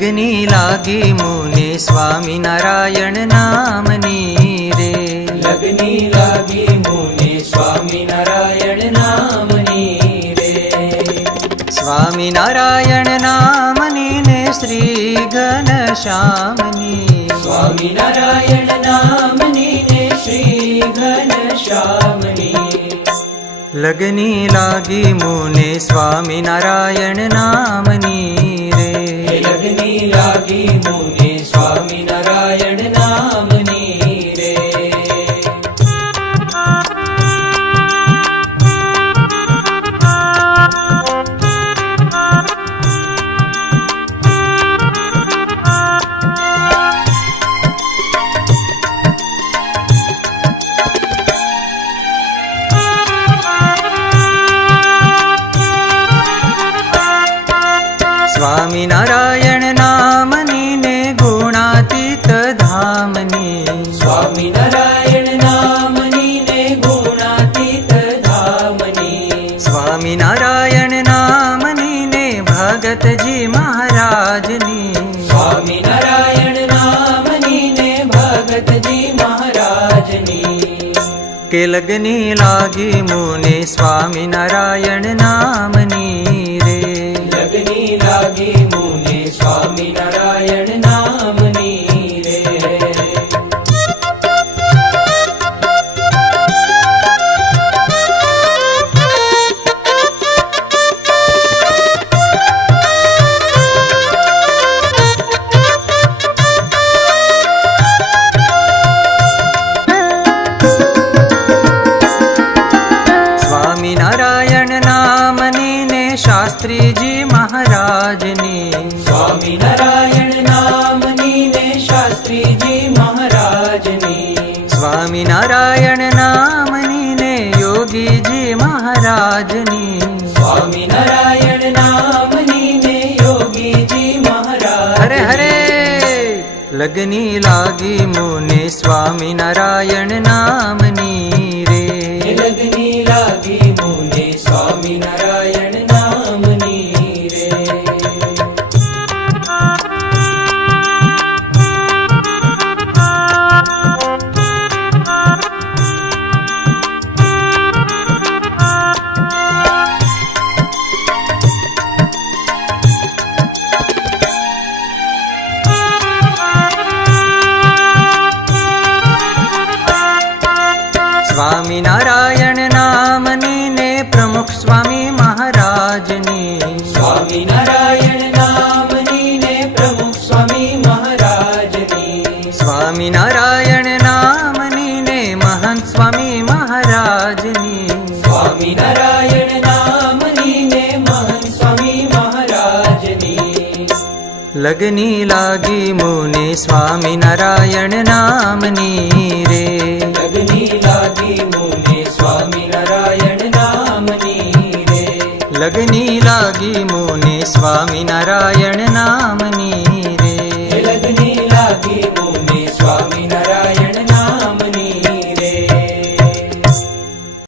लगनी लागी मुने स्वामीनारायण नामनी रे। लगनी लागी मुने स्वामीनारायण नामनी रे। स्वामीनारायण नामनी ने श्री घनश्यामनी। स्वामीनारायण नामनी ने श्री घनश्यामनी। लगनी लागी मुने स्वामीनारायण नामनी रे। लगनी लागी मुने स्वामीनारायण नामनी रे। स्वामीनारायण नामनी ने गुणातीत धामनी। स्वामीनारायण नामनी ने गुणातीत धामनी। स्वामीनारायण नामनी ने भगत जी महाराजनी। स्वामीनारायण नामनी ने भगत जी महाराजनी। के लगनी लागी मुने स्वामीनारायण नामनी रे। लगनी लागी मुने स्वामीनारायण नामनी रे। स्वामीनारायण नामनी ने शास्त्री जी महाराजनी। स्वामीनारायण नामनी ने शास्त्री जी महाराजनी। स्वामीनारायण नामनी ने योगी जी महाराजनी। स्वामीनारायण नामनी ने योगी जी महाराज। हरे हरे लगनी लागी मुने स्वामीनारायण नामनी रे। लगनी लागी मुने स्वामीनारायण नामनी रे। स्वामीनारायण नामनी ने प्रमुख स्वामी महाराजनी। स्वामीनारायण नामनी ने प्रमुख स्वामी महाराजनी। स्वामीनारायण नामनी ने महंत स्वामी महाराजनी। स्वामीनारायण नामनी ने महंत स्वामी महाराजनी। लगनी लागी मुने स्वामीनारायण नामनी रे। लगनी लागी मुने स्वामीनारायण नामनी रे। लगनी लागी मुने स्वामीनारायण नामनी